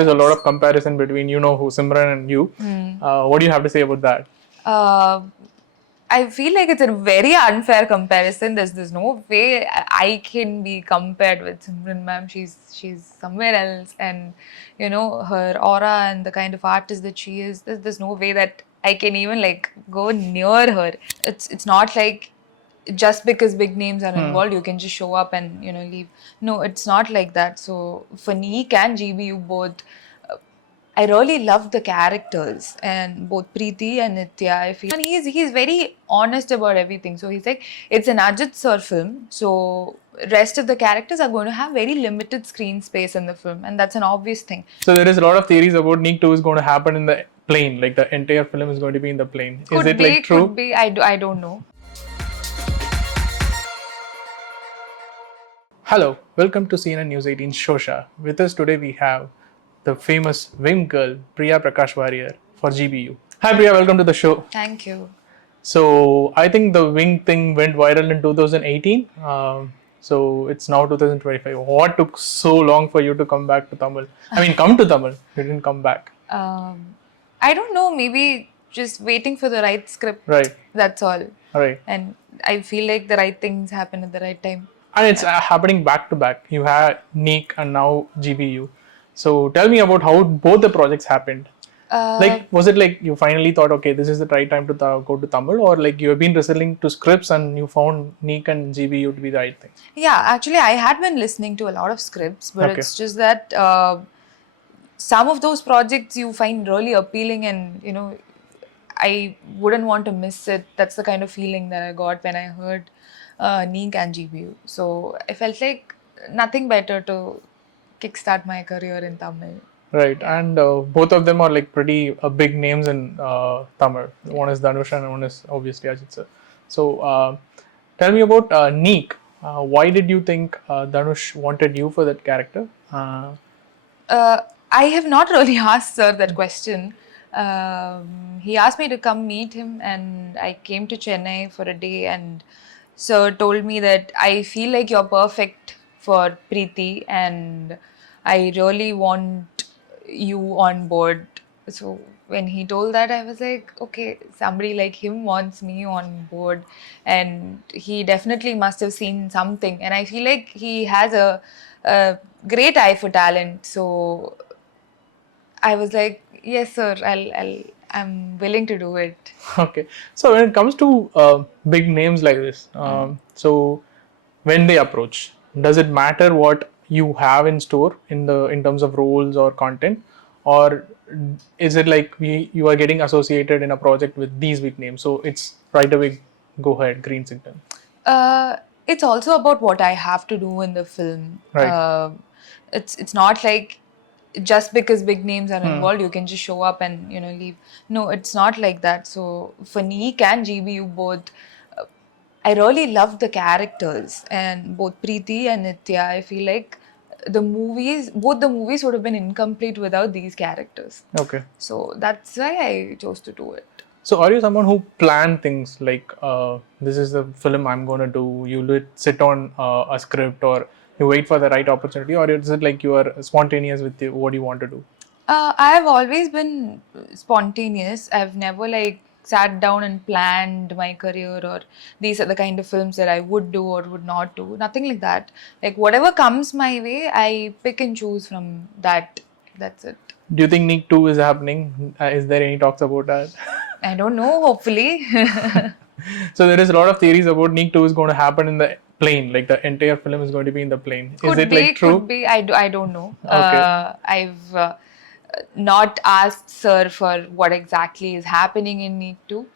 There's a lot of comparison between who Simran and you. What do you have to say about that? Uh, I feel like it's a very unfair comparison. There's no way I can be compared with Simran ma'am. She's somewhere else, and her aura and the kind of artist that she is. There's no way that I can even like go near her. It's not like just because big names are involved, you can just show up and leave. No, it's not like that. So for Neek and GBU both, I really love the characters, and both Preeti and Nitya, I feel. And he's very honest about everything. So he's like, it's an Ajith sir film, so rest of the characters are going to have very limited screen space in the film, and that's an obvious thing. So there is a lot of theories about Neek 2 is going to happen in the plane, like the entire film is going to be in the plane. Is it like true? Could be. I don't know. Hello, welcome to CNN News 18 Showsha. With us today we have the famous wing girl Priya Prakash Varrier for GBU. Hi Priya, welcome to the show. Thank you. So I think the wing thing went viral in 2018. So it's now 2025. What took so long for you to come back to Tamil? I mean, come to Tamil. You didn't come back. I don't know. Maybe just waiting for the right script. Right. That's all. Right. And I feel like the right things happen at the right time. And it's happening back to back. You had Neek and now GBU. So tell me about how both the projects happened. Was it like you finally thought, okay, this is the right time to go to Tamil, or like you have been wrestling to scripts and you found Neek and GBU to be the right thing? Yeah, actually, I had been listening to a lot of scripts, but it's just that some of those projects you find really appealing, and I wouldn't want to miss it. That's the kind of feeling that I got when I heard Neek and GBU. So I felt like nothing better to kickstart my career in Tamil. Right, and both of them are like pretty big names in Tamil. One is Dhanush and one is obviously Ajith sir. So tell me about Neek. Why did you think Dhanush wanted you for that character? I have not really asked sir that question. He asked me to come meet him, and I came to Chennai for a day, and sir told me that I feel like you're perfect for Preeti, and I really want you on board. So when he told that, I was like, okay, somebody like him wants me on board, and he definitely must have seen something, and I feel like he has a great eye for talent. So I was like, yes sir, I'm willing to do it. Okay, so when it comes to big names like this, so when they approach, does it matter what you have in store in terms of roles or content, or is it like you are getting associated in a project with these big names, so it's right away go ahead, green signal? It's also about what I have to do in the film. Right. It's not like just because big names are involved, you can just show up and leave. No, it's not like that. So for Neek and GBU both, I really love the characters, and both Preeti and Nitya, I feel like both the movies would have been incomplete without these characters. Okay. So that's why I chose to do it. So are you someone who plan things like this is the film I'm going to do? You sit on a script, or you wait for the right opportunity, or is it like you are spontaneous with what you want to do? I've always been spontaneous. I've never like sat down and planned my career, or these are the kind of films that I would do or would not do. Nothing like that. Like whatever comes my way, I pick and choose from that. That's it. Do you think Neek 2 is happening? Is there any talks about that? I don't know, hopefully. So there is a lot of theories about Neek 2 is going to happen in the plane, like the entire film is going to be in the plane. Is it like true? Could be. I don't know. Okay. I've not asked sir for what exactly is happening in Neek 2,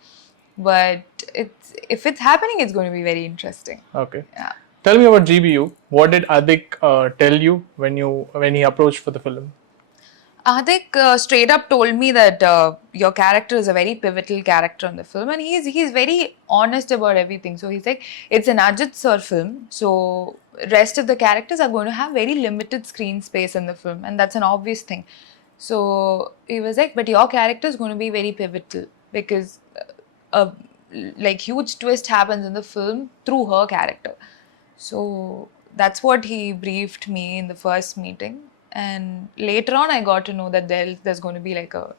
but if it's happening, it's going to be very interesting. Okay. Yeah. Tell me about GBU. What did Adith tell you when he approached for the film? Adith straight up told me that your character is a very pivotal character in the film, and he's very honest about everything. So he's like, it's an Ajith sir film, so rest of the characters are going to have very limited screen space in the film, and that's an obvious thing. So he was like, but your character is going to be very pivotal because like huge twist happens in the film through her character. So that's what he briefed me in the first meeting. And later on, I got to know that there's going to be like a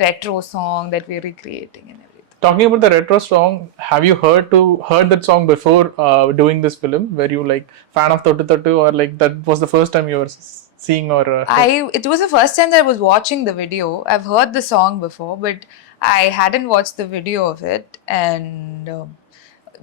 retro song that we're recreating and everything. Talking about the retro song, have you heard that song before doing this film? Were you like fan of Totu Totu, or like that was the first time you were seeing or? It was the first time that I was watching the video. I've heard the song before, but I hadn't watched the video of it. And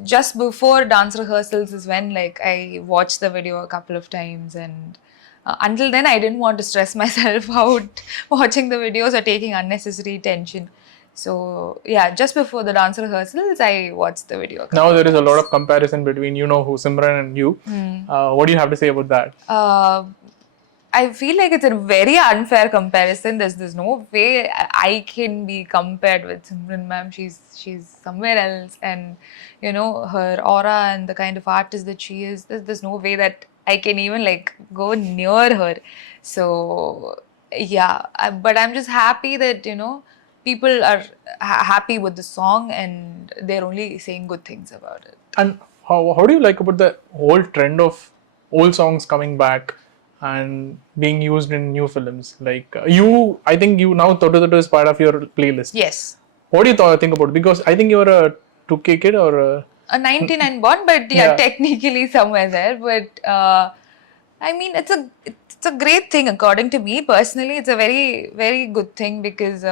just before dance rehearsals is when like I watched the video a couple of times, and until then I didn't want to stress myself out watching the videos or taking unnecessary tension. So yeah, just before the dance rehearsals, I watched the video. Now there is a lot of comparison between who Simran and you. What do you have to say about that? I feel like it's a very unfair comparison. There's no way I can be compared with Simran ma'am. She's somewhere else, and her aura and the kind of artist that she is. There's no way that I can even like go near her. So yeah, but I'm just happy that people are happy with the song and they're only saying good things about it. And how do you like about the whole trend of old songs coming back and being used in new films? Like I think you now Totu Totu is part of your playlist. Yes. What do you think about it? Because I think you're a 2K kid or a 99 born, but yeah, technically somewhere there. But I mean, it's a great thing according to me personally. It's a very, very good thing because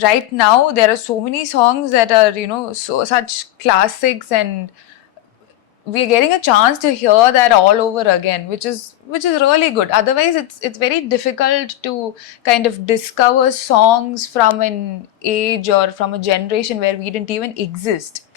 right now there are so many songs that are such classics, and we're getting a chance to hear that all over again, which is really good. Otherwise, it's very difficult to kind of discover songs from an age or from a generation where we didn't even exist.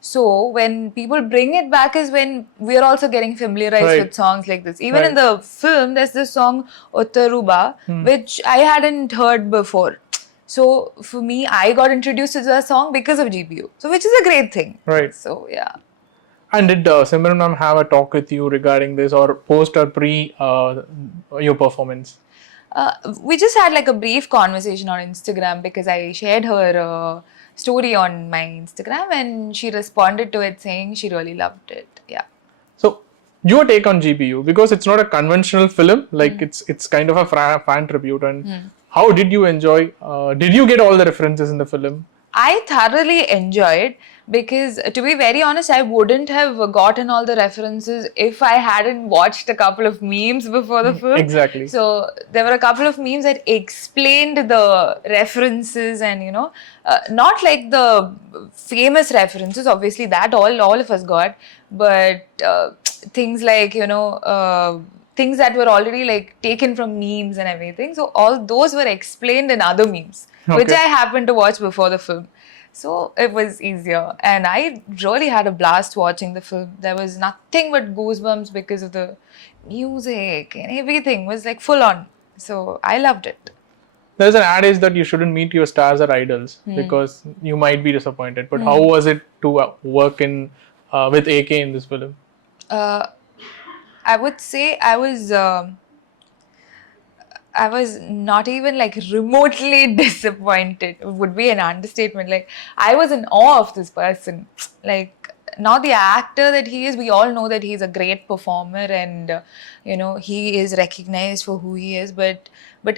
So when people bring it back is when we're also getting familiarized with songs like this. Even in the film, there's this song Ottaruba, which I hadn't heard before. So for me, I got introduced to the song because of GBU. So which is a great thing. Right. So yeah. And did Simran ma'am have a talk with you regarding this, or post or pre your performance? We just had like a brief conversation on Instagram because I shared her story on my Instagram, and she responded to it saying she really loved it. Yeah. So your take on GBU, because it's not a conventional film, like it's kind of a fan tribute, and how did you enjoy? Did you get all the references in the film? I thoroughly enjoyed, because to be very honest, I wouldn't have gotten all the references if I hadn't watched a couple of memes before the film. Exactly. So there were a couple of memes that explained the references, and not like the famous references, obviously that all of us got, but things like things that were already like taken from memes and everything. So all those were explained in other memes, which I happened to watch before the film. So it was easier, and I really had a blast watching the film. There was nothing but goosebumps because of the music, and everything was like full on. So I loved it. There's an adage that you shouldn't meet your stars or idols because you might be disappointed. But how was it to work in with AK in this film? I would say I was not even like remotely disappointed. It would be an understatement. Like, I was in awe of this person. Like, not the actor that he is. We all know that he's a great performer, and he is recognized for who he is. But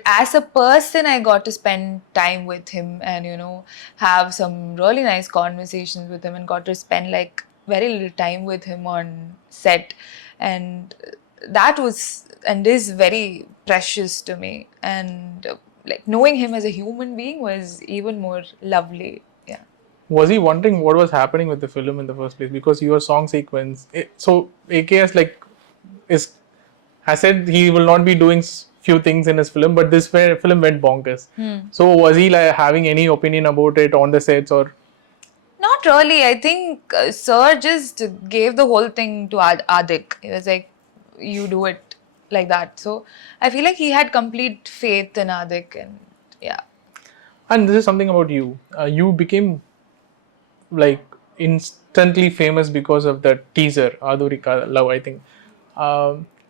as a person, I got to spend time with him, and have some really nice conversations with him, and got to spend like very little time with him on set, and that was and is very precious to me, and like knowing him as a human being was even more lovely. Yeah. Was he wondering what was happening with the film in the first place? Because your song sequence, so AKS has said he will not be doing few things in his film, but this film went bonkers. So was he like having any opinion about it on the sets, or? Not really. I think Sir just gave the whole thing to Adik. He was like, you do it like that. So I feel like he had complete faith in Adik, and yeah. And this is something about you. You became like instantly famous because of the teaser, Adhurika Love, I think.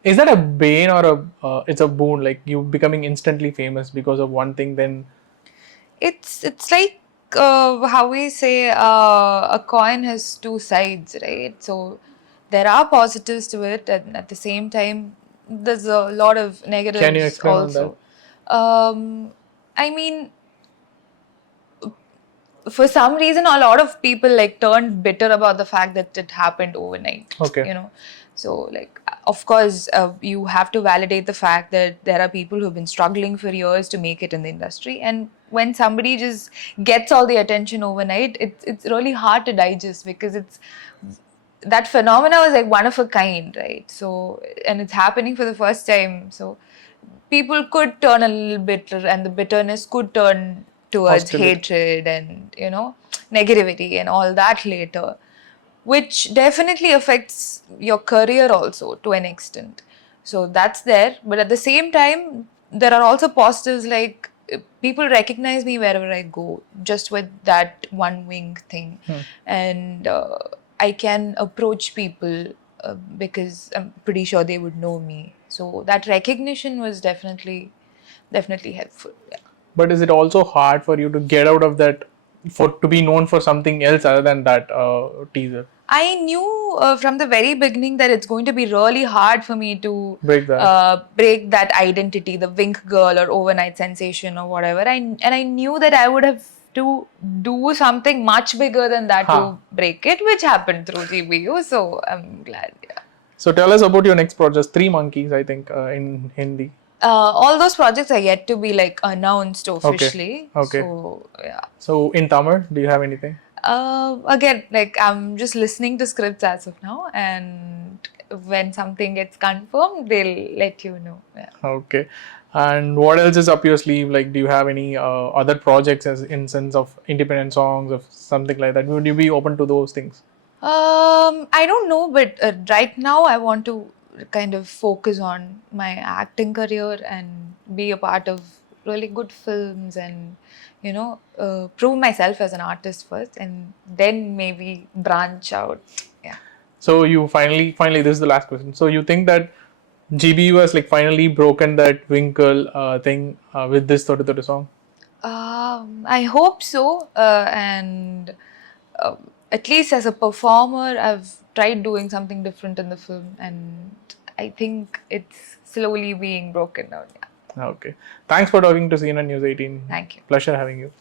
Is that a bane or it's a boon? Like you becoming instantly famous because of one thing, then? It's like how we say a coin has two sides, right? So there are positives to it, and at the same time, there's a lot of negatives Can you explain on also. I mean, for some reason, a lot of people like turned bitter about the fact that it happened overnight. Okay. You know, so like, of course, you have to validate the fact that there are people who've been struggling for years to make it in the industry, and when somebody just gets all the attention overnight, it's really hard to digest, because it's that phenomena was like one of a kind, right? So, and it's happening for the first time, so people could turn a little bitter, and the bitterness could turn towards Hostility. hatred and, you know, negativity and all that later, which definitely affects your career also to an extent. So that's there, but at the same time, there are also positives, like people recognize me wherever I go, just with that one wing thing. And I can approach people because I'm pretty sure they would know me. So that recognition was definitely helpful. Yeah. But is it also hard for you to get out of that, for to be known for something else other than that teaser? I knew from the very beginning that it's going to be really hard for me to Break that. break that identity, the wink girl or overnight sensation or whatever. I knew that I would have to do something much bigger than that to break it, which happened through GBU. So I'm glad. Yeah. So tell us about your next project, Three Monkeys, I think, in Hindi. All those projects are yet to be like announced officially. Okay. So yeah. So in Tamil, do you have anything? Again, like I'm just listening to scripts as of now, and when something gets confirmed, they'll let you know. Yeah. Okay. And what else is up your sleeve? Like, do you have any other projects as in sense of independent songs or something like that? Would you be open to those things? I don't know, but right now I want to kind of focus on my acting career and be a part of really good films, and, you know, prove myself as an artist first, and then maybe branch out. Yeah. So you finally, this is the last question. So you think that GBU has like finally broken that Winkle thing with this 30 song? I hope so, and at least as a performer, I've tried doing something different in the film, and I think it's slowly being broken down. Yeah. Okay. Thanks for talking to CNN News 18. Thank you. Pleasure having you.